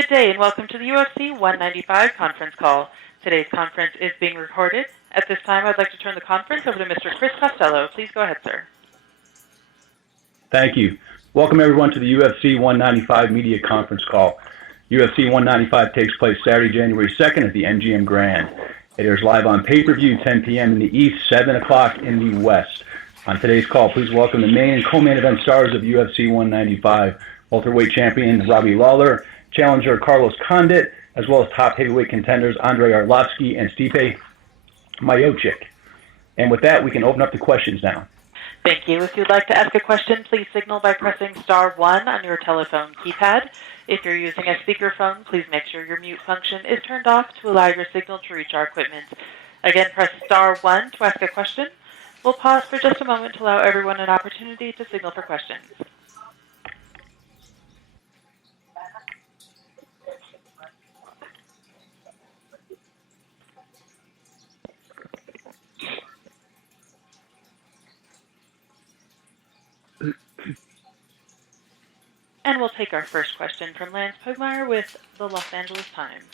Good day and welcome to the UFC 195 conference call. Today's conference is being recorded. At this time, I'd like to turn the conference over to Mr. Chris Costello. Please go ahead, sir. Thank you. Welcome everyone to the UFC 195 media conference call. UFC 195 takes place Saturday, January 2nd at the MGM Grand. It airs live on pay-per-view 10 p.m. in the East, 7 o'clock in the West. On today's call, please welcome the main and co-main event stars of UFC 195, welterweight champion Robbie Lawler, challenger Carlos Condit, as well as top heavyweight contenders Andrei, Arlovski, and Stipe, Miocic. And with that, we can open up the questions now. Thank you. If you'd like to ask a question, please signal by pressing star 1 on your telephone keypad. If you're using a speakerphone, please make sure your mute function is turned off to allow your signal to reach our equipment. Again, press star 1 to ask a question. We'll pause for just a moment to allow everyone an opportunity to signal for questions. And we'll take our first question from Lance Pugmire with the Los Angeles Times.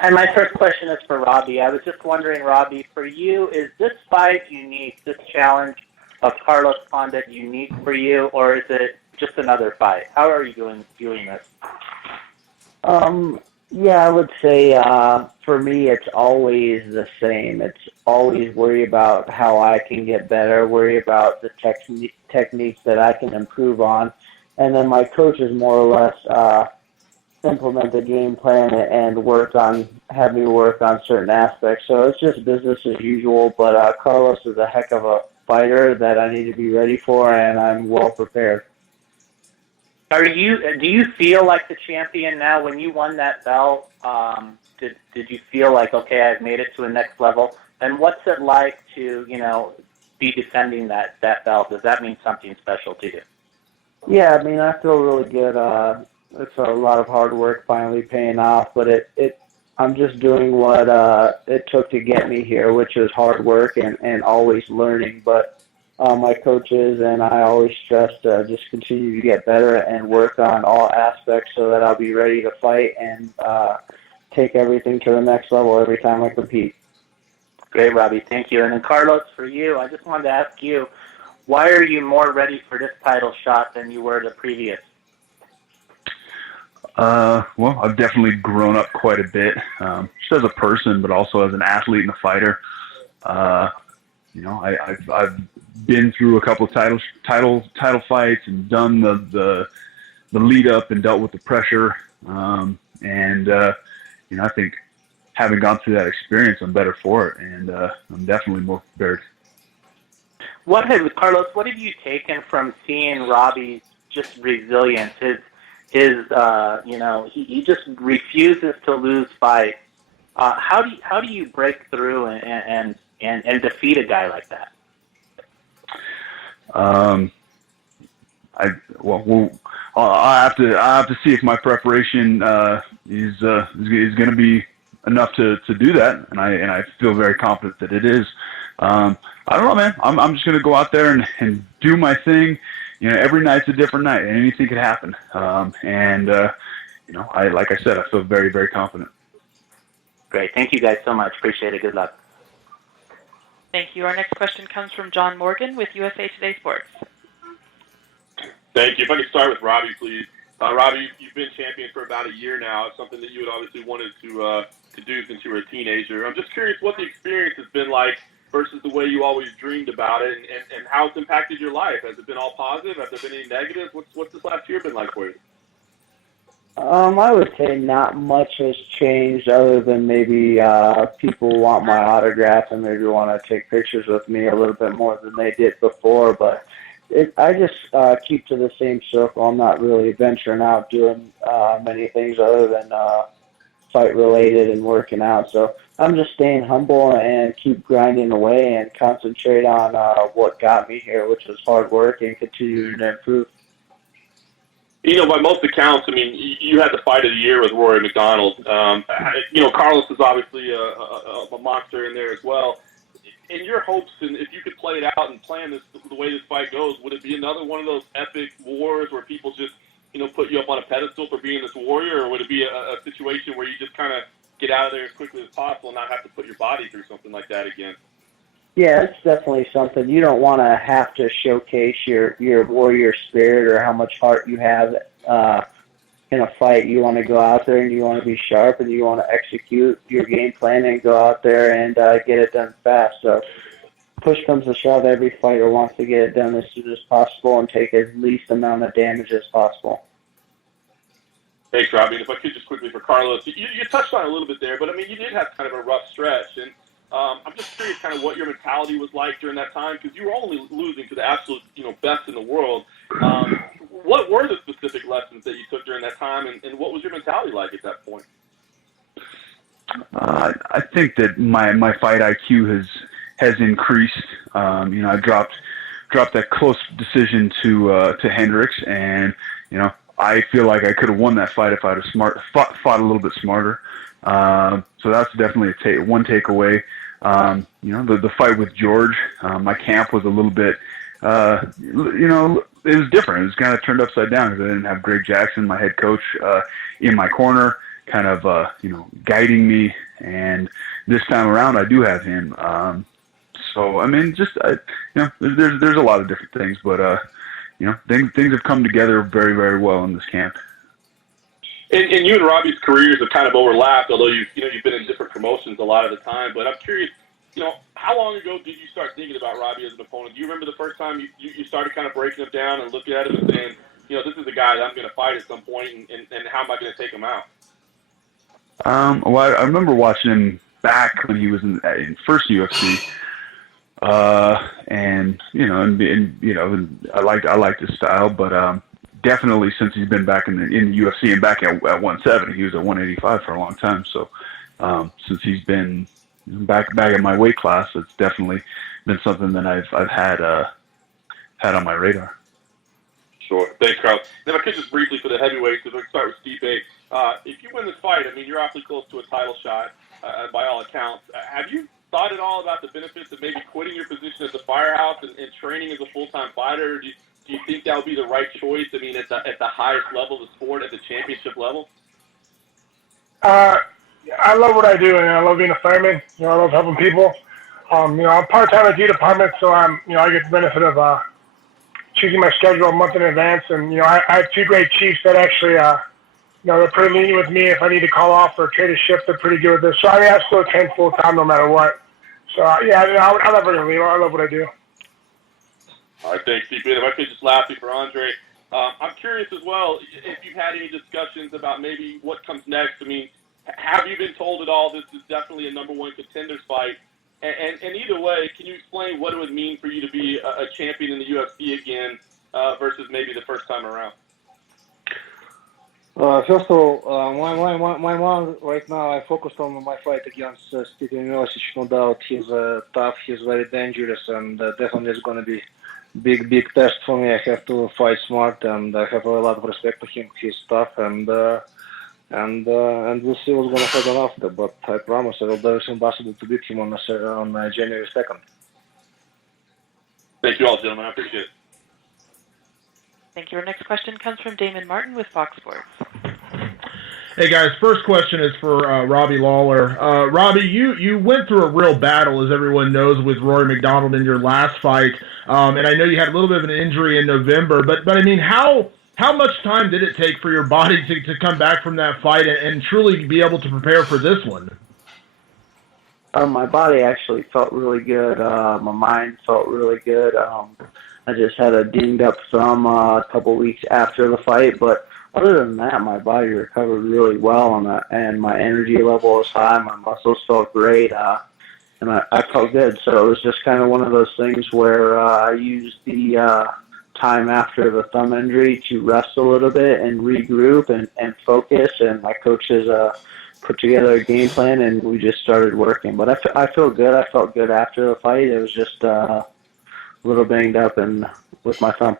And my first question is for Robbie. I was just wondering, Robbie, for you, is this fight unique, this challenge of Carlos Condit unique for you, or is it just another fight? How are you viewing this? Yeah, I would say for me it's always the same. It's always worry about how I can get better, worry about the techniques that I can improve on. And then my coaches more or less implement the game plan and have me work on certain aspects. So it's just business as usual, but Carlos is a heck of a fighter that I need to be ready for, and I'm well prepared. Do you feel like the champion now? When you won that belt, did you feel like, okay, I've made it to the next level? And what's it like to, be defending that belt? Does that mean something special to you? Yeah, I mean, I feel really good. It's a lot of hard work finally paying off, but I'm just doing what it took to get me here, which is hard work and always learning. But my coaches and I always stress to just continue to get better and work on all aspects so that I'll be ready to fight and take everything to the next level every time I compete. Great, Robbie. Thank you. And then, Carlos, for you, I just wanted to ask you, why are you more ready for this title shot than you were the previous? Well, I've definitely grown up quite a bit, just as a person, but also as an athlete and a fighter. I've been through a couple of title fights and done the lead up and dealt with the pressure. I think having gone through that experience, I'm better for it, and I'm definitely more prepared. Carlos, what have you taken from seeing Robbie's just resilience? He just refuses to lose fights. How do you break through and defeat a guy like that? I have to see if my preparation is going to be enough to do that, and I feel very confident that it is. I don't know, man. I'm just going to go out there and do my thing. Every night's a different night, and anything could happen. Like I said, I feel very, very confident. Great. Thank you guys so much. Appreciate it. Good luck. Thank you. Our next question comes from John Morgan with USA Today Sports. Thank you. If I could start with Robbie, please. Robbie, you've been champion for about a year now. It's something that you had obviously wanted to do since you were a teenager. I'm just curious what the experience has been like versus the way you always dreamed about it, and how it's impacted your life. Has it been all positive? Have there been any negatives? What's this last year been like for you? I would say not much has changed other than maybe people want my autograph and maybe want to take pictures with me a little bit more than they did before. But I just keep to the same circle. I'm not really venturing out doing many things other than fight-related and working out. So I'm just staying humble and keep grinding away and concentrate on what got me here, which was hard work and continuing to improve. By most accounts, I mean, you had the fight of the year with Rory McDonald. Carlos is obviously a monster in there as well. In your hopes, and if you could play it out and plan this the way this fight goes, would it be another one of those epic wars where people just put you up on a pedestal for being this warrior, or would it be a situation where you just kind of get out of there as quickly as possible and not have to put your body through something like that again? Yeah, it's definitely something. You don't want to have to showcase your warrior spirit or how much heart you have in a fight. You want to go out there and you want to be sharp and you want to execute your game plan and go out there and get it done fast. So push comes to shove, every fighter wants to get it done as soon as possible and take as least amount of damage as possible. Thanks, Robbie. And if I could just quickly for Carlos, you touched on it a little bit there, but, I mean, you did have kind of a rough stretch. And I'm just curious kind of what your mentality was like during that time, because you were only losing to the absolute, best in the world. What were the specific lessons that you took during that time, and what was your mentality like at that point? I think that my fight IQ has increased. I dropped that close decision to Hendricks, and I feel like I could have won that fight if I'd have fought a little bit smarter. So that's definitely one takeaway. The fight with George, my camp was a little bit, it was different. It was kind of turned upside down because I didn't have Greg Jackson, my head coach, in my corner, kind of, guiding me. And this time around, I do have him. So, I mean, there's a lot of different things, but, things have come together very, very well in this camp. And you and Robbie's careers have kind of overlapped, although you've been in different promotions a lot of the time. But I'm curious, how long ago did you start thinking about Robbie as an opponent? Do you remember the first time you started kind of breaking him down and looking at him and saying, this is a guy that I'm going to fight at some point, and how am I going to take him out? Well, I remember watching him back when he was in first UFC. And I liked his style, but definitely since he's been back in the UFC and back at 170, he was at 185 for a long time. So since he's been back in my weight class, it's definitely been something that I've had on my radar. Sure. Thanks, Carl. Then I could just briefly for the heavyweights, if I could start with Stipe. If you win this fight, I mean, you're awfully close to a title shot by all accounts. Have you thought at all about the benefits of maybe quitting your position as a firehouse and training as a full-time fighter? Do you think that would be the right choice? I mean, at the highest level of the sport, at the championship level? I love what I do, and I love being a fireman. I love helping people. I'm part-time at the department, so I get the benefit of choosing my schedule a month in advance. And I have two great chiefs that actually, they're pretty lenient with me if I need to call off or trade a shift. They're pretty good with this. So I still attend full-time no matter what. So I love what I do. I love what I do. All right, thanks, Stipe. If I could just lastly for Andrei, I'm curious as well if you've had any discussions about maybe what comes next. I mean, have you been told at all this is definitely a number one contenders fight? And either way, can you explain what it would mean for you to be a champion in the UFC again versus maybe the first time around? First of all, my mind right now, I focused on my fight against Stipe Miocic. No doubt, he's tough, he's very dangerous, and definitely it's going to be big test for me. I have to fight smart, and I have a lot of respect for him. He's tough, and we'll see what's going to happen after. But I promise I will do everything possible to beat him on January 2nd. Thank you all, gentlemen. I appreciate it. Thank you. Our next question comes from Damon Martin with Fox Sports. Hey, guys. First question is for Robbie Lawler. Robbie, you went through a real battle, as everyone knows, with Rory McDonald in your last fight. And I know you had a little bit of an injury in November. But I mean, how much time did it take for your body to come back from that fight and truly be able to prepare for this one? My body actually felt really good. My mind felt really good. I just had a dinged up thumb a couple weeks after the fight, but other than that, my body recovered really well, and my energy level was high. My muscles felt great, and I felt good. So it was just kind of one of those things where I used the time after the thumb injury to rest a little bit and regroup and focus, and my coaches put together a game plan, and we just started working. But I feel good. I felt good after the fight. It was just a little banged up and with my thumb.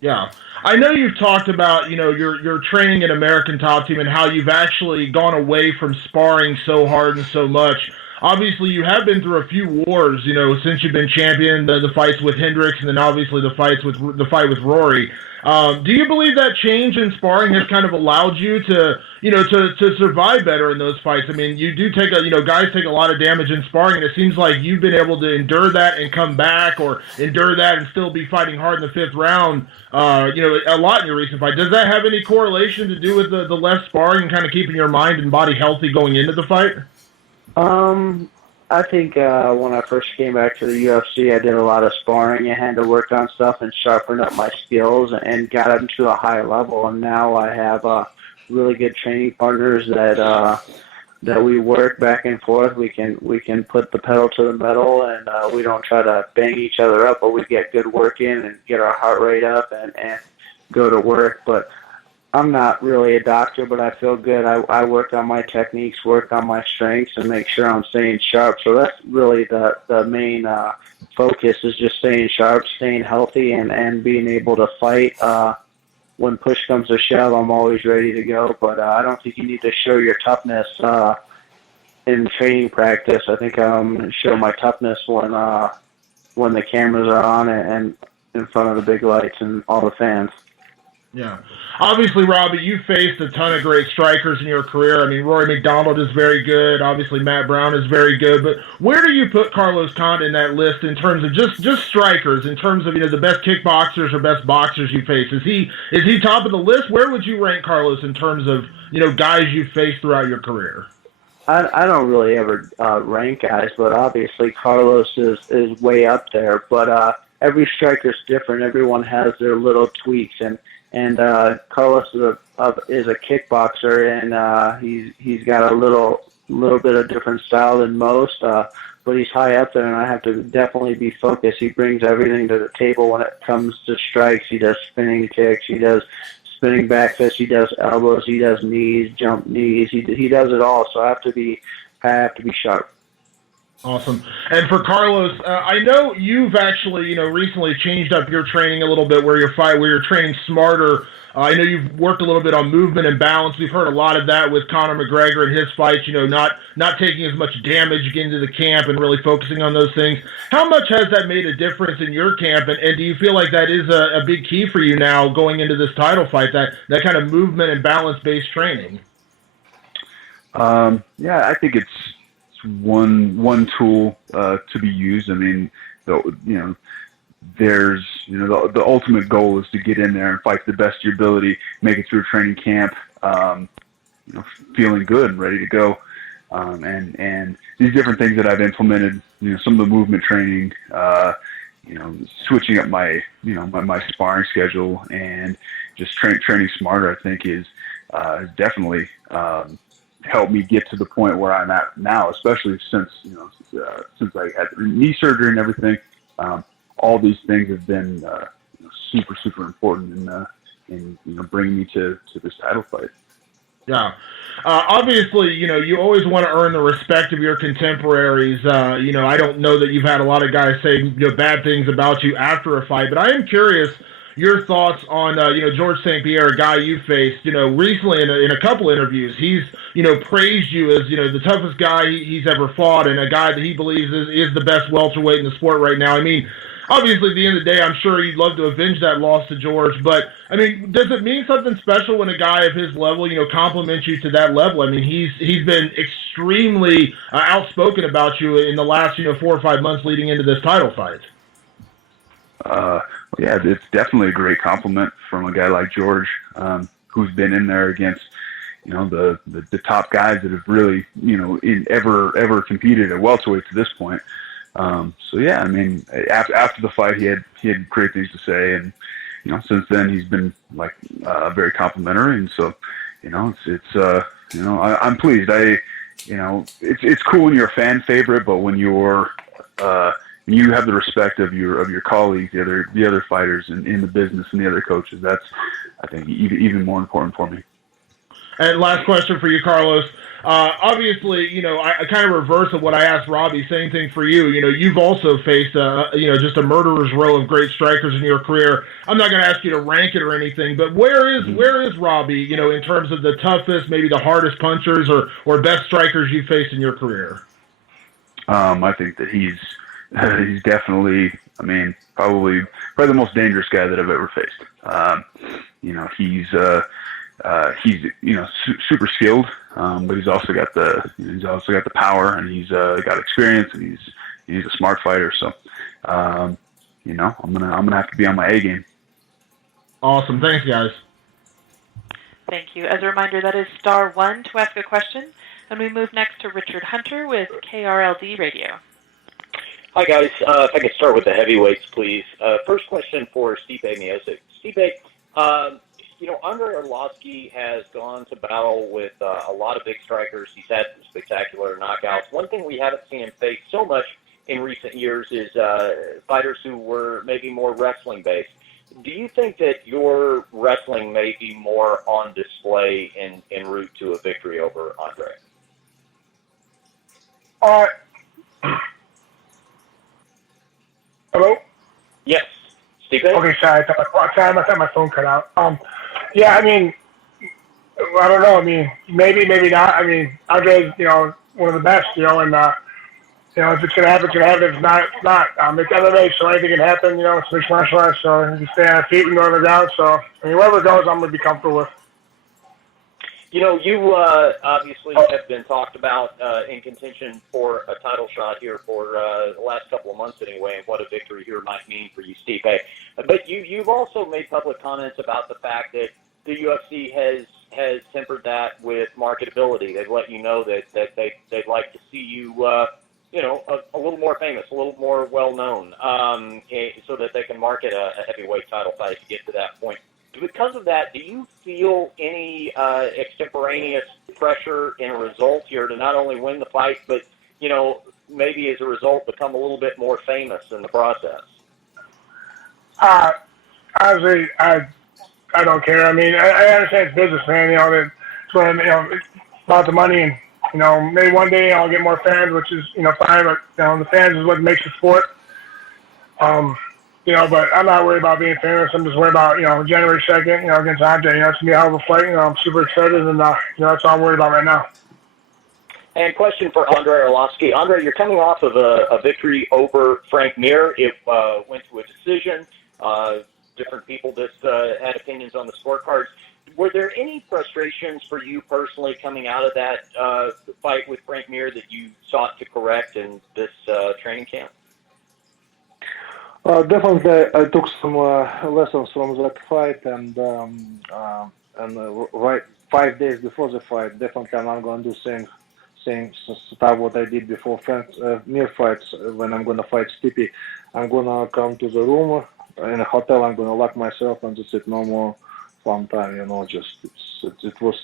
Yeah. I know you've talked about, your training at American Top Team and how you've actually gone away from sparring so hard and so much. obviously you have been through a few wars, since you've been champion, the fights with Hendricks and then obviously the fight with Rory. Do you believe that change in sparring has kind of allowed you to survive better in those fights? I mean, you do take guys take a lot of damage in sparring, and it seems like you've been able to endure that and come back, or endure that and still be fighting hard in the 5th round, a lot in your recent fight. Does that have any correlation to do with the less sparring and kind of keeping your mind and body healthy going into the fight? I think when I first came back to the UFC, I did a lot of sparring and had to work on stuff and sharpen up my skills and got them to a high level. And now I have really good training partners that we work back and forth. We can put the pedal to the metal, and we don't try to bang each other up, but we get good work in and get our heart rate up and go to work. But I'm not really a doctor, but I feel good. I work on my techniques, work on my strengths, and make sure I'm staying sharp. So that's really the main focus, is just staying sharp, staying healthy, and being able to fight. When push comes to shove, I'm always ready to go. But I don't think you need to show your toughness in training practice. I think I'm show my toughness when the cameras are on and in front of the big lights and all the fans. Yeah. Obviously, Robbie, you faced a ton of great strikers in your career. I mean, Rory McDonald is very good. Obviously, Matt Brown is very good. But where do you put Carlos Condit in that list in terms of just strikers, in terms of, the best kickboxers or best boxers you face? Is he top of the list? Where would you rank Carlos in terms of, guys you faced throughout your career? I don't really ever rank guys, but obviously Carlos is way up there. But every striker's different. Everyone has their little tweaks, and Carlos is a kickboxer, and he's got a little bit of different style than most, but he's high up there, and I have to definitely be focused. He brings everything to the table when it comes to strikes. He does spinning kicks, he does spinning back fists, he does elbows, he does knees, jump knees. He does it all, so I have to be sharp. Awesome. And for Carlos, I know you've actually, recently changed up your training a little bit, where you're training smarter. I know you've worked a little bit on movement and balance. We've heard a lot of that with Conor McGregor and his fights, not taking as much damage into the camp and really focusing on those things. How much has that made a difference in your camp, and do you feel like that is a big key for you now going into this title fight, that kind of movement and balance-based training? Yeah, I think it's one tool to be used. I mean, there's the ultimate goal is to get in there and fight to the best of your ability, make it through training camp, feeling good and ready to go. And these different things that I've implemented, some of the movement training, switching up my my sparring schedule and just training smarter, I think is definitely helped me get to the point where I'm at now, especially since I had knee surgery and everything. All these things have been super important in bringing me to this title fight. Yeah. Obviously, you always want to earn the respect of your contemporaries. I don't know that you've had a lot of guys say bad things about you after a fight, but I am curious your thoughts on, George St. Pierre, a guy you faced, recently in a couple interviews. He's, praised you as, the toughest guy he's ever fought, and a guy that he believes is the best welterweight in the sport right now. I mean, obviously, at the end of the day, I'm sure you'd love to avenge that loss to George, but, I mean, does it mean something special when a guy of his level, compliments you to that level? I mean, he's been extremely outspoken about you in the last, 4 or 5 months leading into this title fight. Yeah, it's definitely a great compliment from a guy like George, who's been in there against, the top guys that have really, ever competed at welterweight to this point. So yeah, I mean, after the fight, he had great things to say, and since then he's been very complimentary, and so I'm pleased. It's cool when you're a fan favorite, but when you're you have the respect of your colleagues, the other fighters in the business and the other coaches, that's, I think, even more important for me. And last question for you, Carlos. Obviously, I kind of reverse of what I asked Robbie. Same thing for you. You've also faced, just a murderer's row of great strikers in your career. I'm not going to ask you to rank it or anything, but where is Robbie, in terms of the toughest, maybe the hardest punchers or best strikers you faced in your career? I think that he's definitely, I mean, probably the most dangerous guy that I've ever faced. He's super skilled, but he's also got the power, and he's got experience, and he's a smart fighter. So, I'm gonna have to be on my A game. Awesome, thanks, guys. Thank you. As a reminder, that is *1 to ask a question. And we move next to Richard Hunter with KRLD Radio. Hi, guys. If I could start with the heavyweights, please. First question for Stipe Miocic. Stipe, Andrei Arlovski has gone to battle with a lot of big strikers. He's had spectacular knockouts. One thing we haven't seen him face so much in recent years is fighters who were maybe more wrestling-based. Do you think that your wrestling may be more on display en route to a victory over Andrei? Hello? Yes. Stipe? Okay, sorry. I thought my phone cut out. Yeah, I mean, I don't know. I mean, maybe not. I mean, Andrei's, one of the best, and, if it's going to happen, it's going to happen. If it's not, it's not. It's MMA, so anything can happen, it's mixed martial arts, so you can stay on our feet and go on the ground. So, I mean, wherever it goes, I'm going to be comfortable with. You obviously have been talked about in contention for a title shot here for the last couple of months anyway, and what a victory here might mean for you, Stipe. But you've also made public comments about the fact that the UFC has tempered that with marketability. They've let you know that they'd like to see you, a little more famous, a little more well-known, so that they can market a heavyweight title fight to get to that point. Because of that, do you feel any extemporaneous pressure in a result here to not only win the fight, but, maybe as a result become a little bit more famous in the process? Honestly, I don't care. I mean, I understand it's business, man. It's when, it's about the money, and, maybe one day I'll get more fans, which is, fine, but, the fans is what makes the sport. But I'm not worried about being famous. I'm just worried about, January 2nd, against Andrei. It's going to be a hell of a fight. I'm super excited, and, that's all I'm worried about right now. And question for Andrei Arlovski. Andrei, you're coming off of a victory over Frank Mir. It went to a decision. Different people just had opinions on the scorecards. Were there any frustrations for you personally coming out of that fight with Frank Mir that you sought to correct in this training camp? Definitely, I took some lessons from that fight, and right 5 days before the fight, definitely I'm not going to do same stuff what I did before Mir fights. When I'm going to fight Stipe, I'm going to come to the room in a hotel. I'm going to lock myself and just sit no more fun time. It was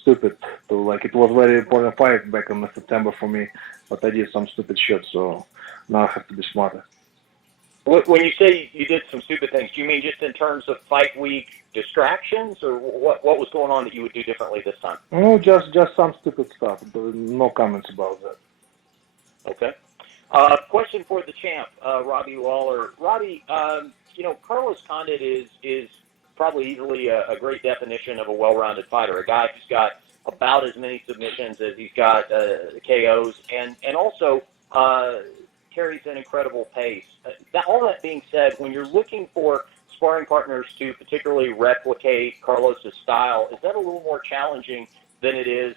stupid. It was very important fight back in September for me, but I did some stupid shit. So now I have to be smarter. When you say you did some stupid things, do you mean just in terms of fight week distractions, or what was going on that you would do differently this time? No, just some stupid stuff. No comments about that. Okay. Question for the champ, Robbie Lawler. Robbie, Carlos Condit is probably easily a great definition of a well-rounded fighter, a guy who's got about as many submissions as he's got KOs, and also carries an incredible pace. All that being said, when you're looking for sparring partners to particularly replicate Carlos's style, is that a little more challenging than it is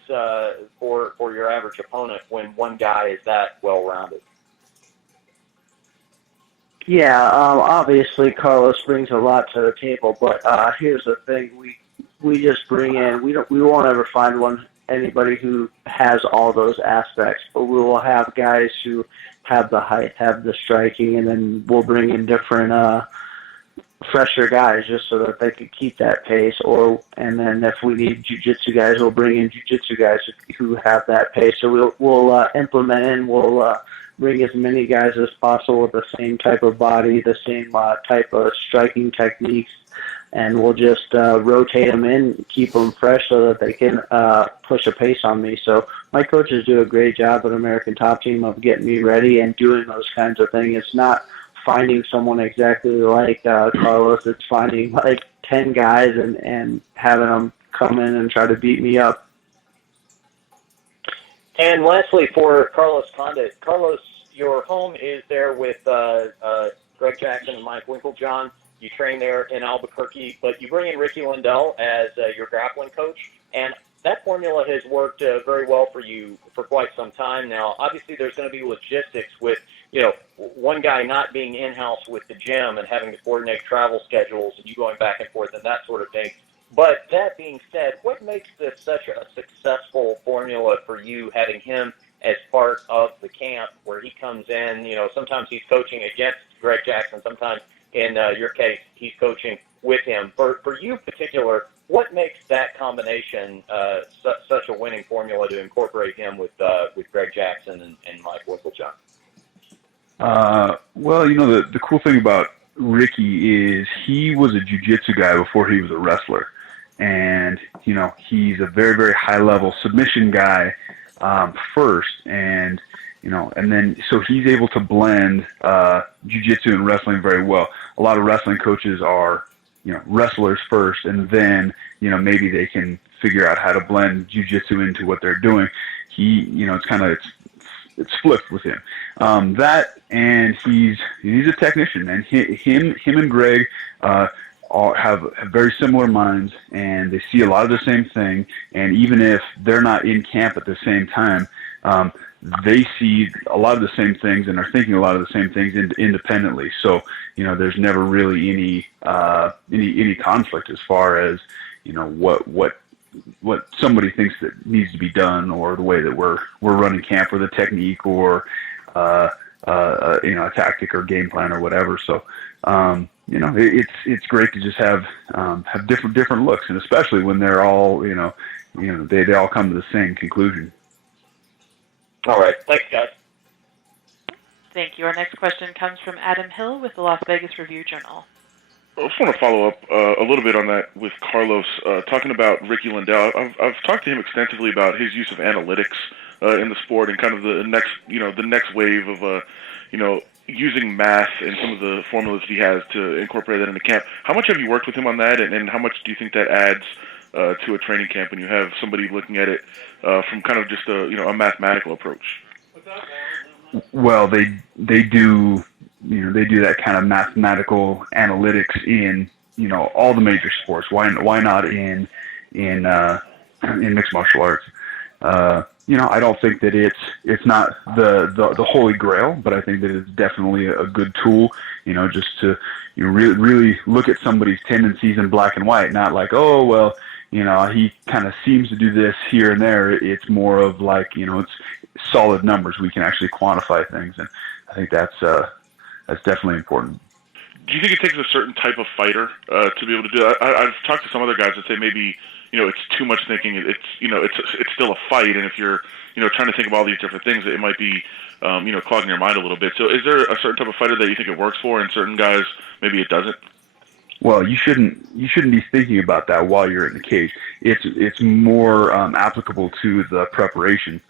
for your average opponent when one guy is that well-rounded? Yeah, obviously Carlos brings a lot to the table, but here's the thing: we just bring in. We won't ever find anybody who has all those aspects, but we will have guys who have the height, have the striking, and then we'll bring in different fresher guys just so that they can keep that pace. And then if we need jiu-jitsu guys, we'll bring in jiu-jitsu guys who have that pace. So we'll implement and we'll bring as many guys as possible with the same type of body, the same type of striking techniques, and we'll just rotate them in, keep them fresh so that they can push a pace on me. So my coaches do a great job at American Top Team of getting me ready and doing those kinds of things. It's not finding someone exactly like Carlos. It's finding like 10 guys and having them come in and try to beat me up. And lastly, for Carlos Condit, Carlos, your home is there with Greg Jackson and Mike Winklejohn. You train there in Albuquerque, but you bring in Ricky Lindell as your grappling coach, and that formula has worked very well for you for quite some time now. Obviously, there's going to be logistics with, one guy not being in-house with the gym and having to coordinate travel schedules and you going back and forth and that sort of thing. But that being said, what makes this such a successful formula for you, having him as part of the camp where he comes in? Sometimes he's coaching against Greg Jackson. Sometimes, in your case, he's coaching with him. For you in particular, what makes that combination such a winning formula to incorporate him with Greg Jackson and Mike Winklejohn? Well, the cool thing about Ricky is he was a jiu-jitsu guy before he was a wrestler. And, he's a very, very high-level submission guy first. And, and then so he's able to blend jiu-jitsu and wrestling very well. A lot of wrestling coaches are, wrestlers first, and then, maybe they can figure out how to blend jiu-jitsu into what they're doing. He, it's flipped with him. That, and he's a technician, and him and Greg have very similar minds, and they see a lot of the same thing. And even if they're not in camp at the same time, they see a lot of the same things and are thinking a lot of the same things independently. So, there's never really any conflict as far as, what somebody thinks that needs to be done, or the way that we're running camp, or the technique, or a tactic or game plan or whatever. So it's great to just have different looks, and especially when they're all they all come to the same conclusion. All right, thanks, guys. Thank you. Our next question comes from Adam Hill with the Las Vegas Review-Journal. I just want to follow up a little bit on that with Carlos, talking about Ricky Lindell. I've talked to him extensively about his use of analytics in the sport, and kind of the next wave of using math and some of the formulas he has to incorporate that into camp. How much have you worked with him on that, and how much do you think that adds to a training camp when you have somebody looking at it from kind of just a mathematical approach? Well, they do that kind of mathematical analytics in all the major sports. Why not in mixed martial arts? I don't think that it's not the holy grail, but I think that it's definitely a good tool. Just to really look at somebody's tendencies in black and white, not like, oh well, he kind of seems to do this here and there. It's more of like, it's solid numbers. We can actually quantify things, and I think that's definitely important. Do you think it takes a certain type of fighter to be able to do that? I've talked to some other guys that say maybe it's too much thinking. It's still a fight, and if you're trying to think of all these different things, it might be clogging your mind a little bit. So, is there a certain type of fighter that you think it works for, and certain guys maybe it doesn't? Well, you shouldn't be thinking about that while you're in the cage. It's more applicable to the preparation.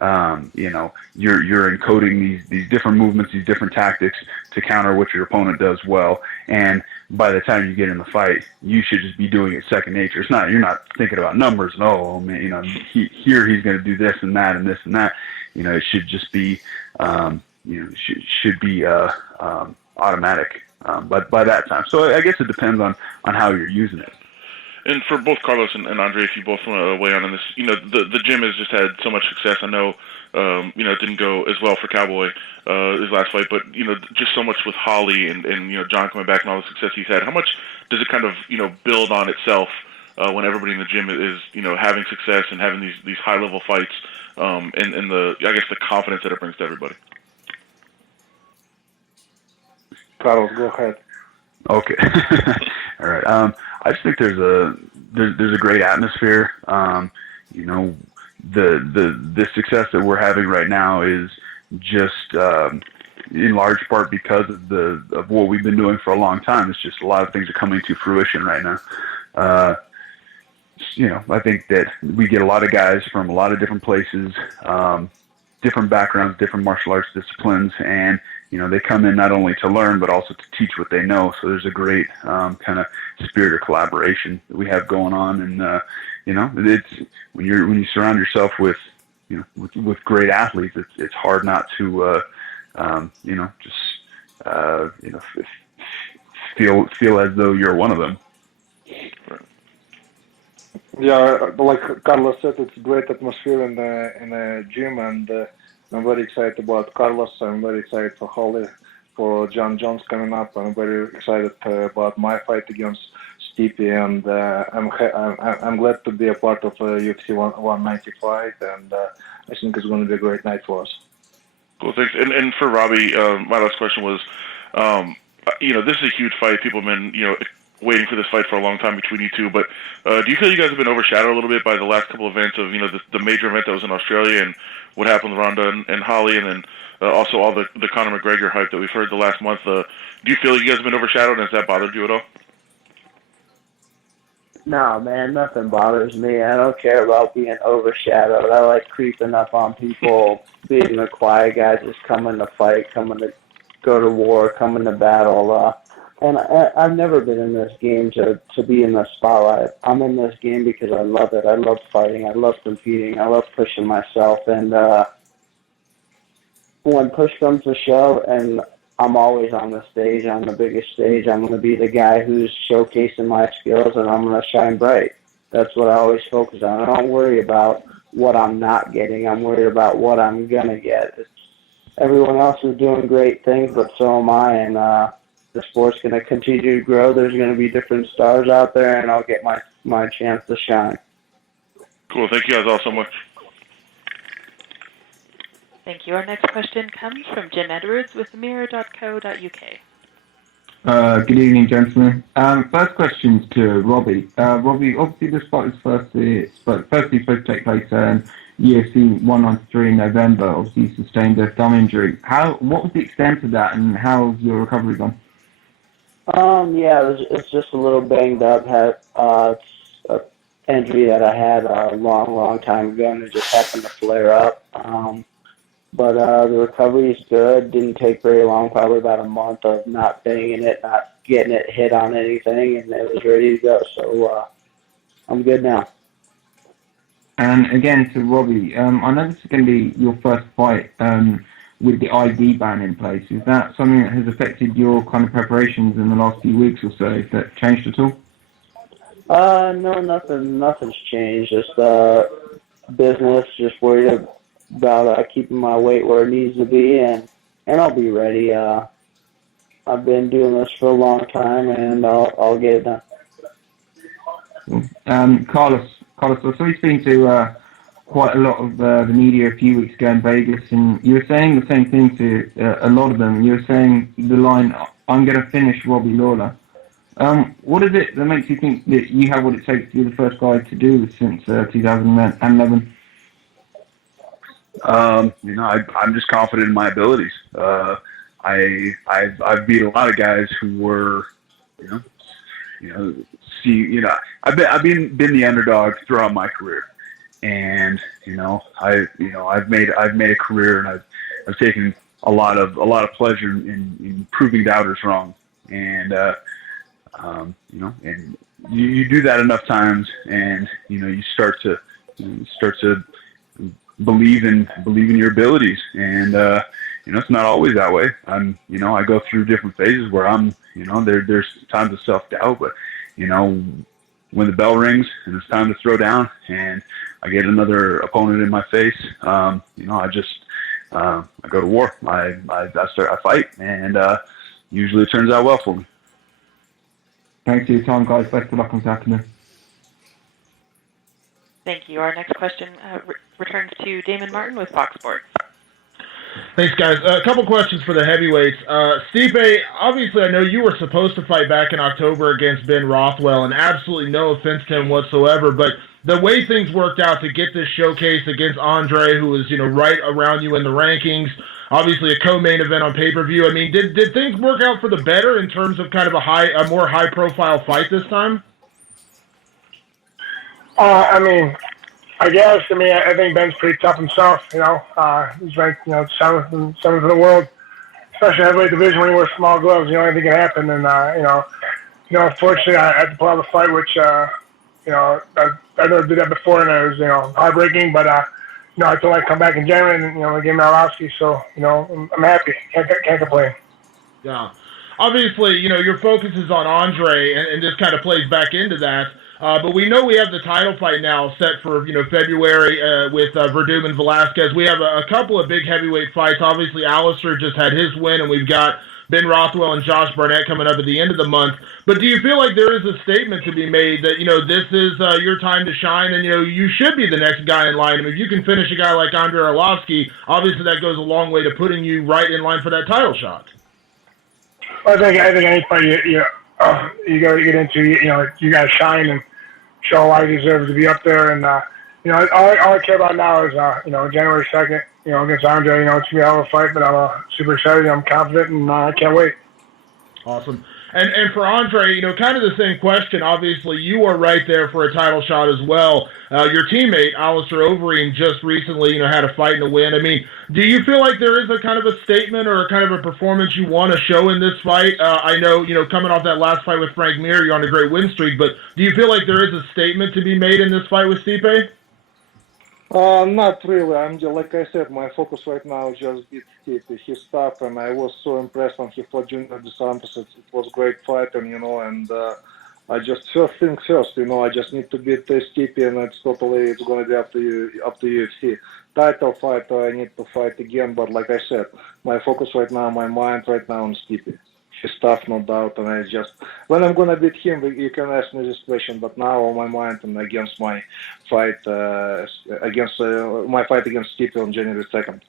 You're encoding these different movements, these different tactics to counter what your opponent does well. And by the time you get in the fight, you should just be doing it second nature. You're not thinking about numbers. And, oh man, here he's going to do this and that and this and that. It should just be, should be automatic. But by that time, so I guess it depends on how you're using it. And for both Carlos and Andrei, if you both want to weigh on this, the gym has just had so much success. I know, it didn't go as well for Cowboy his last fight, but just so much with Holly and John coming back and all the success he's had. How much does it kind of build on itself when everybody in the gym is having success and having these high level fights, and the confidence that it brings to everybody? Carlos, go ahead. Okay. All right. I just think there's a great atmosphere. The success that we're having right now is just in large part because of what we've been doing for a long time. It's just a lot of things are coming to fruition right now. I think that we get a lot of guys from a lot of different places, different backgrounds, different martial arts disciplines, and they come in not only to learn but also to teach what they know. So there's a great kind of spirit of collaboration that we have going on, and it's when you surround yourself with with great athletes, it's hard not to feel as though you're one of them. Yeah, like Carlos said, it's a great atmosphere in the gym, and I'm very excited about Carlos. I'm very excited for Holly, for John Jones coming up. I'm very excited about my fight against Stipe, and I'm glad to be a part of UFC 190 fight, and I think it's going to be a great night for us. Cool, thanks. And for Robbie, my last question was, this is a huge fight. People have been, waiting for this fight for a long time between you two, but do you feel you guys have been overshadowed a little bit by the last couple of events of, the major event that was in Australia and what happened with Ronda and Holly, and then also all the Conor McGregor hype that we've heard the last month? Do you feel you guys have been overshadowed, and has that bothered you at all? No, man, nothing bothers me. I don't care about being overshadowed. I like creeping up on people, being the quiet guy, just coming to fight, coming to go to war, coming to battle. And I've never been in this game to be in the spotlight. I'm in this game because I love it. I love fighting. I love competing. I love pushing myself. And when push comes to shove, and I'm always on the stage, on the biggest stage, I'm going to be the guy who's showcasing my skills, and I'm going to shine bright. That's what I always focus on. I don't worry about what I'm not getting. I'm worried about what I'm going to get. Everyone else is doing great things, but so am I, and the sport's going to continue to grow. There's going to be different stars out there, and I'll get my chance to shine. Cool. Thank you guys all so much. Thank you. Our next question comes from Jim Edwards with mirror.co.uk. Good evening, gentlemen. First question's to Robbie. Robbie, obviously this fight is firstly supposed to take place UFC 193 in November. Obviously you sustained a thumb injury. What was the extent of that, and how's your recovery gone? It's just a little banged up. It's an injury that I had a long time ago, and it just happened to flare up. But the recovery is good. Didn't take very long, probably about a month of not banging it, not getting it hit on anything, and it was ready to go. So I'm good now. And again, to Robbie, I know this is going to be your first fight with the ID ban in place. Is that something that has affected your kind of preparations in the last few weeks or so? Has that changed at all? No, nothing's changed. Just business, just worried about keeping my weight where it needs to be, and I'll be ready. I've been doing this for a long time, and I'll get it done. Carlos, I saw you speaking to quite a lot of the media a few weeks ago in Vegas, and you were saying the same thing to a lot of them. You were saying the line, "I'm going to finish Robbie Lawler." What is it that makes you think that you have what it takes to be the first guy to do this since 2011? I'm just confident in my abilities. I've beat a lot of guys who were, I've been the underdog throughout my career, and I've made a career, and I've taken a lot of pleasure in proving doubters wrong, and and you do that enough times, and you start to believe in your abilities, and it's not always that way. I go through different phases where there's times of self-doubt, but when the bell rings and it's time to throw down and I get another opponent in my face, I go to war. I fight, and usually it turns out well for me. Thanks for your time, guys. Best of luck on Saturday. Thank you. Our next question returns to Damon Martin with Fox Sports. Thanks, guys. A couple questions for the heavyweights. Stipe, obviously I know you were supposed to fight back in October against Ben Rothwell, and absolutely no offense to him whatsoever, but the way things worked out to get this showcase against Andrei, who was right around you in the rankings, obviously a co-main event on pay-per-view. I mean, did things work out for the better in terms of kind of a more high-profile fight this time? I guess. I think Ben's pretty tough himself. He's ranked, seventh in the world, especially heavyweight division when he wears small gloves. Anything can happen. And unfortunately, I had to pull out the fight, which I never did that before, and it was heartbreaking. But I told him I'd come back in January, and I gave him Arlovski. So I'm happy. Can't complain. Yeah. Obviously, your focus is on Andrei, and this kind of plays back into that. But we know we have the title fight now set for February with Verdum and Velasquez. We have a couple of big heavyweight fights. Obviously, Alistair just had his win, and we've got Ben Rothwell and Josh Barnett coming up at the end of the month. But do you feel like there is a statement to be made that this is your time to shine, and you should be the next guy in line? I mean, if you can finish a guy like Andrei Arlovski, obviously that goes a long way to putting you right in line for that title shot. I think any fight you got to get into, you got to shine and show why you deserve to be up there. And all I care about now is January 2nd, against Andrei. It's gonna be a hell of a fight, but I'm super excited. I'm confident, and I can't wait. Awesome. And for Andrei, kind of the same question. Obviously, you are right there for a title shot as well. Your teammate, Alistair Overeem, just recently, had a fight and a win. I mean, do you feel like there is a kind of a statement or a kind of a performance you want to show in this fight? I know, coming off that last fight with Frank Mir, you're on a great win streak, but do you feel like there is a statement to be made in this fight with Stipe? Not really. Like I said, my focus right now is just beat Stipe. His stuff, and I was so impressed when he fought Junior Dos Santos. It was a great fight, and I just first things first. I just need to beat Stipe, and it's going to be up to UFC. Title fight, I need to fight again. But like I said, my focus right now, my mind right now on Stipe. His stuff, no doubt, and I just when I'm gonna beat him, you can ask me this question. But now on my mind and against my fight against Stipe on January 2nd.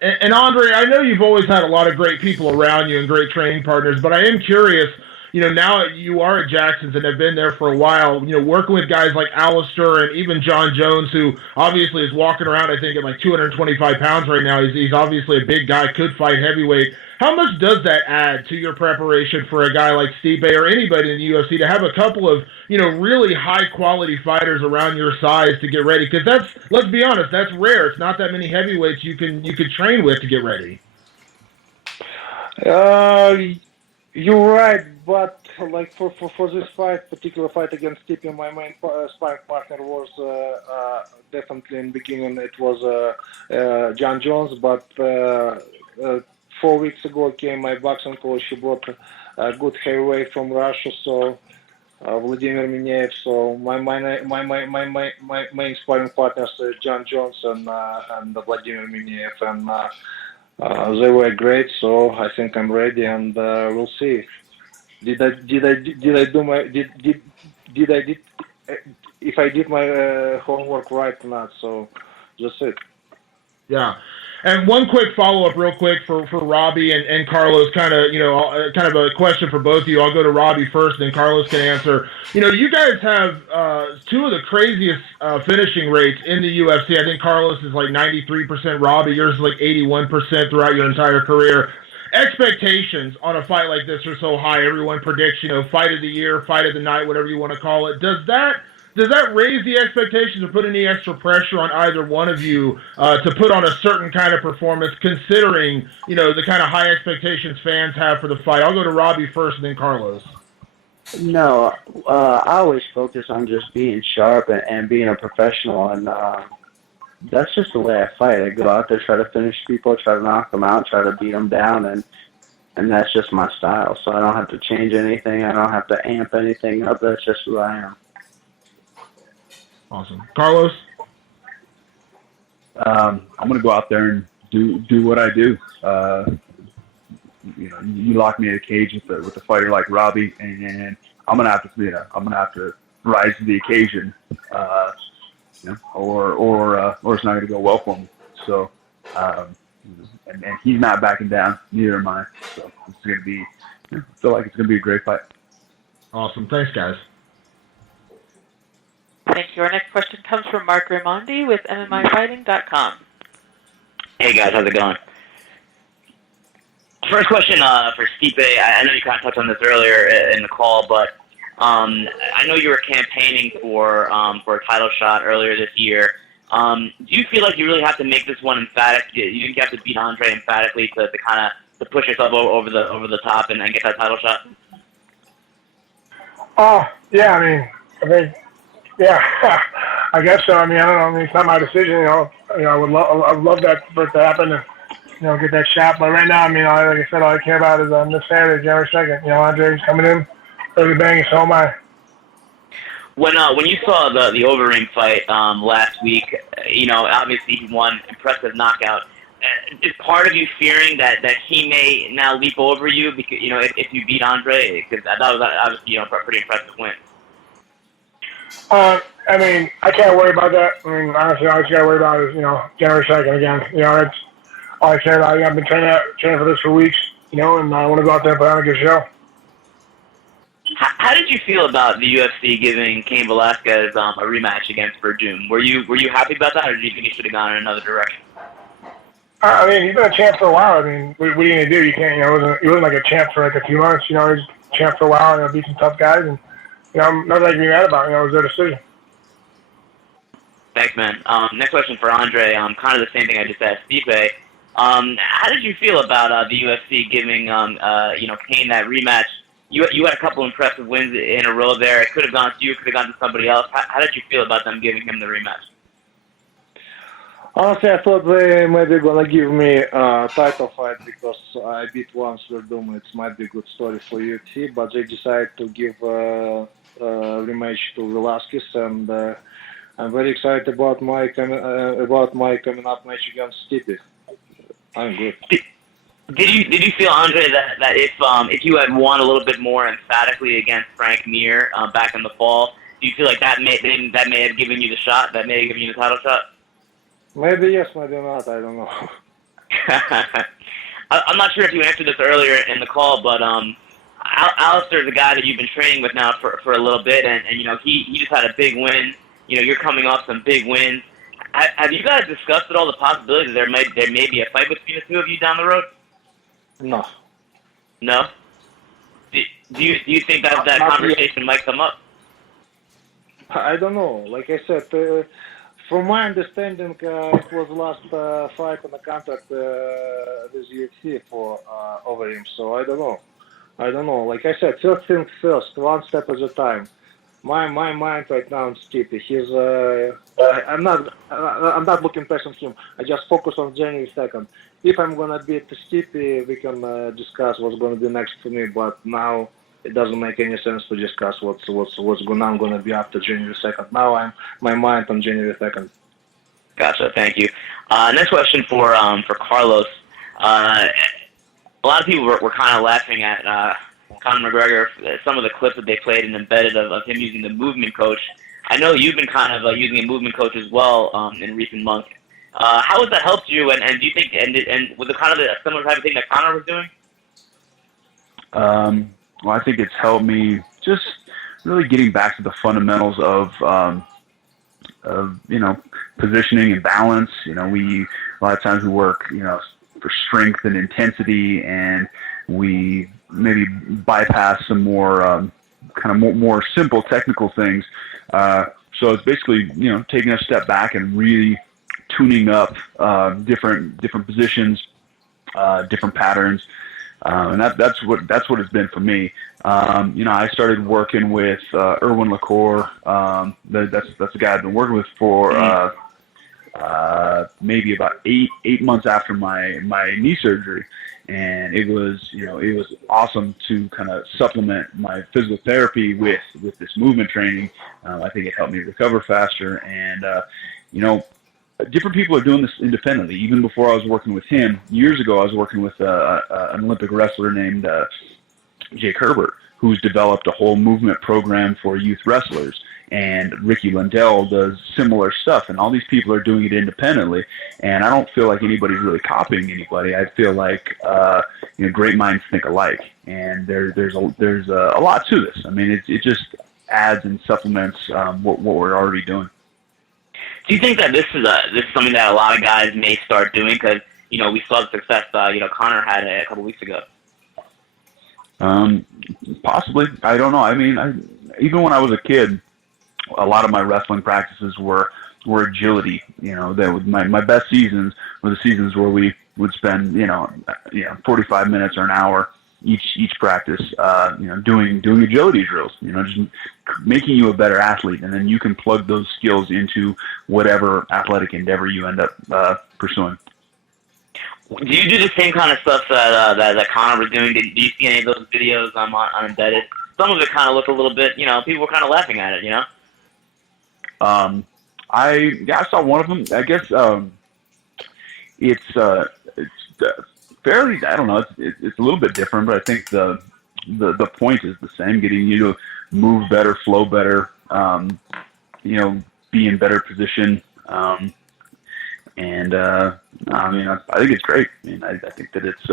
And Andrei, I know you've always had a lot of great people around you and great training partners, but I am curious. Now you are at Jackson's and have been there for a while, working with guys like Alistair and even John Jones, who obviously is walking around, I think, at like 225 pounds right now. He's obviously a big guy, could fight heavyweight. How much does that add to your preparation for a guy like Stipe or anybody in the UFC to have a couple of, really high-quality fighters around your size to get ready? Because let's be honest, that's rare. It's not that many heavyweights you can train with to get ready. You're right, but like for this particular fight against Stipe, my main sparring partner was definitely in the beginning. It was John Jones, but 4 weeks ago came my boxing coach. She brought a good heavyweight from Russia, so Vladimir Miniev. So my main sparring partners John Jones and Vladimir Miniev, and they were great. So I think I'm ready, and we'll see. If I did my homework right or not? So that's it. Yeah. And one quick follow-up real quick for Robbie and Carlos, kind of a question for both of you. I'll go to Robbie first, then Carlos can answer. You guys have two of the craziest finishing rates in the UFC. I think Carlos is like 93%, Robbie, yours is like 81% throughout your entire career. Expectations on a fight like this are so high. Everyone predicts, fight of the year, fight of the night, whatever you want to call it. Does that raise the expectations or put any extra pressure on either one of you to put on a certain kind of performance, considering, the kind of high expectations fans have for the fight? I'll go to Robbie first and then Carlos. No, I always focus on just being sharp and being a professional, and that's just the way I fight. I go out there, try to finish people, try to knock them out, try to beat them down, and that's just my style. So I don't have to change anything. I don't have to amp anything up. That's just who I am. Awesome. Carlos? I'm going to go out there and do what I do. You lock me in a cage with a fighter like Robbie, and I'm going to have to rise to the occasion, or it's not going to go well for me. So, and he's not backing down, neither am I. So it's going to be, I feel like it's going to be a great fight. Awesome. Thanks, guys. Thank you. Our next question comes from Mark Raimondi with MMAWeekly.com. Hey, guys. How's it going? First question for Stipe. I know you kind of touched on this earlier in the call, but I know you were campaigning for a title shot earlier this year. Do you feel like you really have to make this one emphatic? You think you have to beat Andrei emphatically to kind of push yourself over the top and get that title shot? Yeah, I think, yeah, I guess so. I don't know. It's not my decision, I would love that for it to happen and get that shot. But right now, like I said, all I care about is this Saturday, January 2nd. Andrei's coming in, early bang, so am I. When you saw the Overeem fight last week, obviously he won, impressive knockout. Is part of you fearing that he may now leap over you because if you beat Andrei? Because that was obviously a pretty impressive win. I can't worry about that. Honestly, all I just got to worry about is January 2nd again. That's all I care about. I've been training for this for weeks, and I want to go out there and put on a good show. How did you feel about the UFC giving Cain Velasquez a rematch against Verdum? Were you happy about that, or did you think he should have gone in another direction? He's been a champ for a while. What are you gonna do? You can't. He wasn't like a champ for like a few months. He was a champ for a while. Beat some tough guys, and nothing I can be mad about. It was their decision. Thanks, man. Next question for Andrei. Kind of the same thing I just asked Stipe. How did you feel about the UFC giving Cain that rematch? You had a couple impressive wins in a row there. It could have gone to you, could have gone to somebody else. How did you feel about them giving him the rematch? Honestly, I thought they maybe gonna give me a title fight because I beat once Verdum. It might be a good story for UFC, but they decided to give a rematch to Velasquez, and I'm very excited about my coming up match against Stipe. I'm good. Did you feel, Andrei, that if you had won a little bit more emphatically against Frank Mir back in the fall, do you feel like that may have given you the shot, that may have given you the title shot? Maybe yes, maybe not. I don't know. I'm not sure if you answered this earlier in the call, but Alistair's a guy that you've been training with now for a little bit, and he just had a big win. You're coming off some big wins. Have you guys discussed at all the possibility that there may be a fight between the two of you down the road? No. No? Do you think that conversation might come up? I don't know. Like I said, from my understanding, it was the last fight on the contract with UFC for Overeem. So I don't know. Like I said, first things first, one step at a time. My mind right now is Stipe. I'm not looking past him. I just focus on January 2nd. If I'm gonna beat Stipe, we can discuss what's gonna be next for me. But now it doesn't make any sense to discuss what's gonna be after January 2nd. Now my mind on January 2nd. Gotcha. Thank you. Next question for Carlos. A lot of people were kind of laughing at Conor McGregor, some of the clips that they played and embedded of him using the movement coach. I know you've been kind of using a movement coach as well in recent months. How has that helped you? And do you think and was it kind of a similar type of thing that Conor was doing? Well, I think it's helped me just really getting back to the fundamentals of positioning and balance. A lot of times we work for strength and intensity, and we maybe bypass some more more simple technical things. So it's basically taking a step back and really tuning up different positions, different patterns, and that's what it's been for me. I started working with Erwin LaCour. That's the guy I've been working with for maybe about eight months after my knee surgery. And it was awesome to kind of supplement my physical therapy with this movement training. I think it helped me recover faster. And, different people are doing this independently. Even before I was working with him, years ago, I was working with an Olympic wrestler named Jake Herbert, who's developed a whole movement program for youth wrestlers. And Ricky Lundell does similar stuff, and all these people are doing it independently. And I don't feel like anybody's really copying anybody. I feel like great minds think alike, and there's a lot to this. I mean, it just adds and supplements what we're already doing. Do you think that this is something that a lot of guys may start doing? Because we saw the success Conor had a couple weeks ago. Possibly. I don't know. I mean, even when I was a kid, a lot of my wrestling practices were agility. My best seasons were the seasons where we would spend 45 minutes or an hour each practice, doing agility drills, just making you a better athlete, and then you can plug those skills into whatever athletic endeavor you end up pursuing. Do you do the same kind of stuff that Conor was doing? Do you see any of those videos on Embedded? Some of it kind of looked a little bit, people were kind of laughing at it, I saw one of them. I guess it's fairly. I don't know. It's a little bit different, but I think the point is the same: getting you to move better, flow better, be in better position. And I think it's great. I think that it's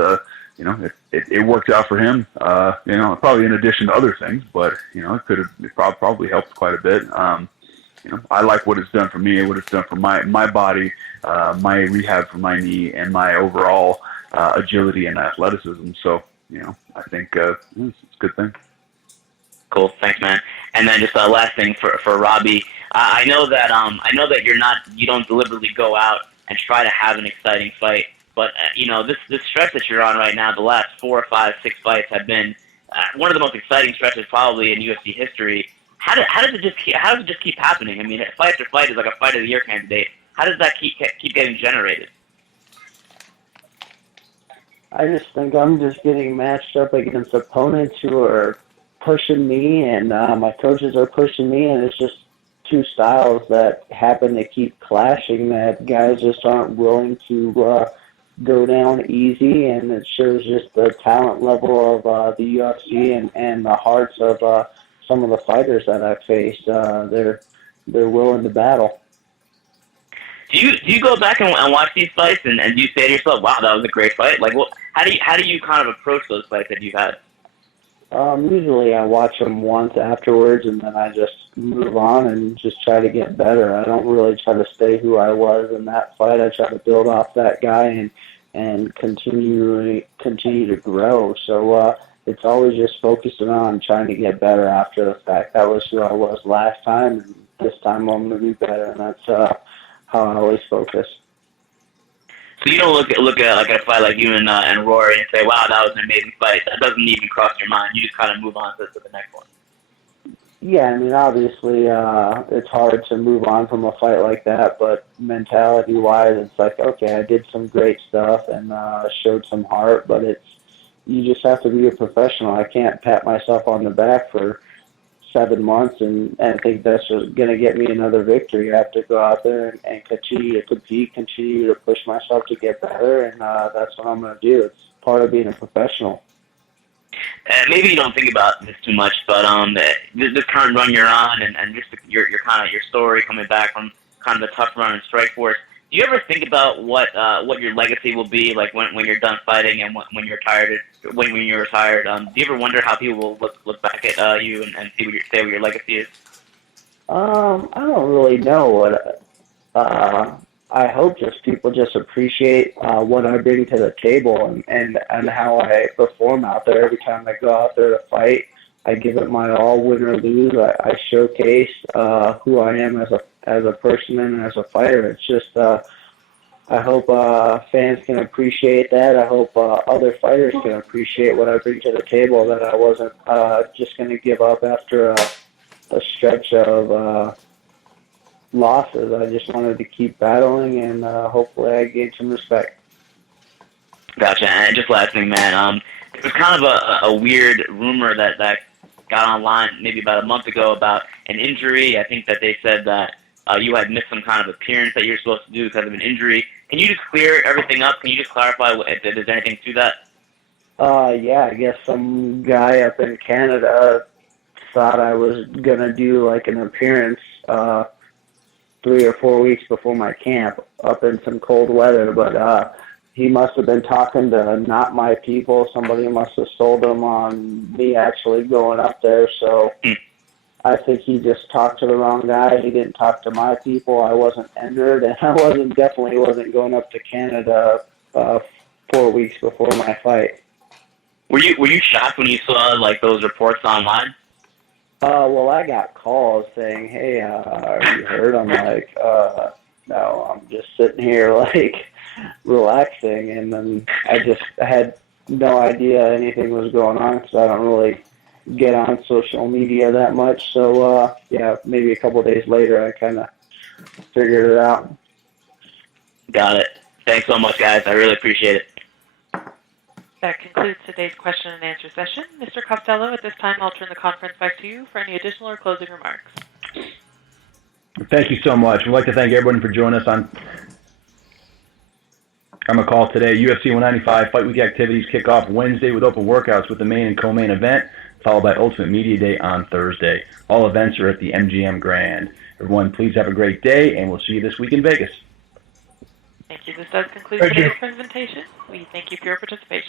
it worked out for him. Probably in addition to other things, but it probably helped quite a bit. I like what it's done for me, what it's done for my body, my rehab for my knee, and my overall agility and athleticism. So, I think it's a good thing. Cool, thanks, man. And then just last thing for Robbie, I know that you don't deliberately go out and try to have an exciting fight, but this stretch that you're on right now, the last 4, 5, 6 fights have been one of the most exciting stretches probably in UFC history. How does it just keep happening? I mean, fight after fight is like a fight of the year candidate. How does that keep getting generated? I just think I'm just getting matched up against opponents who are pushing me, and my coaches are pushing me, and it's just two styles that happen to keep clashing that guys just aren't willing to go down easy, and it shows just the talent level of the UFC and the hearts of some of the fighters that I've faced. They're willing to battle. Do you go back and watch these fights and do you say to yourself, "Wow, that was a great fight"? Like, how do you kind of approach those fights that you've had? Usually I watch them once afterwards, and then I just move on and just try to get better. I don't really try to stay who I was in that fight. I try to build off that guy and continue to grow. So it's always just focusing on trying to get better after the fact. That was who I was last time, and this time I'm going to be better, and that's how I always focus. So you don't look at a fight like you and Rory and say, "Wow, that was an amazing fight." That doesn't even cross your mind. You just kind of move on to the next one. Yeah, I mean, obviously, it's hard to move on from a fight like that, but mentality-wise, it's like, okay, I did some great stuff and showed some heart, but you just have to be a professional. I can't pat myself on the back for 7 months and think that's just going to get me another victory. I have to go out there and continue to compete, continue to push myself to get better, and that's what I'm going to do. It's part of being a professional. Maybe you don't think about this too much, but this current run you're on and just your story coming back from kind of the tough run in Strikeforce, do you ever think about what your legacy will be like when you're done fighting and when you're retired? Do you ever wonder how people will look back at you and say what your legacy is? I don't really know what. I hope just people just appreciate what I bring to the table and how I perform out there. Every time I go out there to fight, I give it my all, win or lose. I showcase who I am as a person and as a fighter. It's just I hope fans can appreciate that. I hope other fighters can appreciate what I bring to the table, that I wasn't just going to give up after a stretch of losses. I just wanted to keep battling, and hopefully I gained some respect. Gotcha. And just last thing, man, it was kind of a weird rumor that got online maybe about a month ago about an injury. I think that they said that you had missed some kind of appearance that you were supposed to do because of an injury. Can you just clear everything up? Can you just clarify if there's anything to that? Yeah, I guess some guy up in Canada thought I was going to do like an appearance 3 or 4 weeks before my camp up in some cold weather, but he must have been talking to not my people. Somebody must have sold him on me actually going up there, so I think he just talked to the wrong guy. He didn't talk to my people. I wasn't entered, and I definitely wasn't going up to Canada 4 weeks before my fight. Were you shocked when you saw like those reports online? Well, I got calls saying, "Hey, are you hurt?" I'm like, "No, I'm just sitting here like relaxing." And then I had no idea anything was going on because I don't really get on social media that much. So, yeah, maybe a couple of days later I kind of figured it out. Got it. Thanks so much, guys. I really appreciate it. That concludes today's question and answer session. Mr. Costello, at this time, I'll turn the conference back to you for any additional or closing remarks. Thank you so much. We'd like to thank everyone for joining us on the call today. UFC 195 Fight Week activities kick off Wednesday with open workouts with the main and co-main event, followed by Ultimate Media Day on Thursday. All events are at the MGM Grand. Everyone, please have a great day, and we'll see you this week in Vegas. Thank you. This does conclude today's presentation. We thank you for your participation.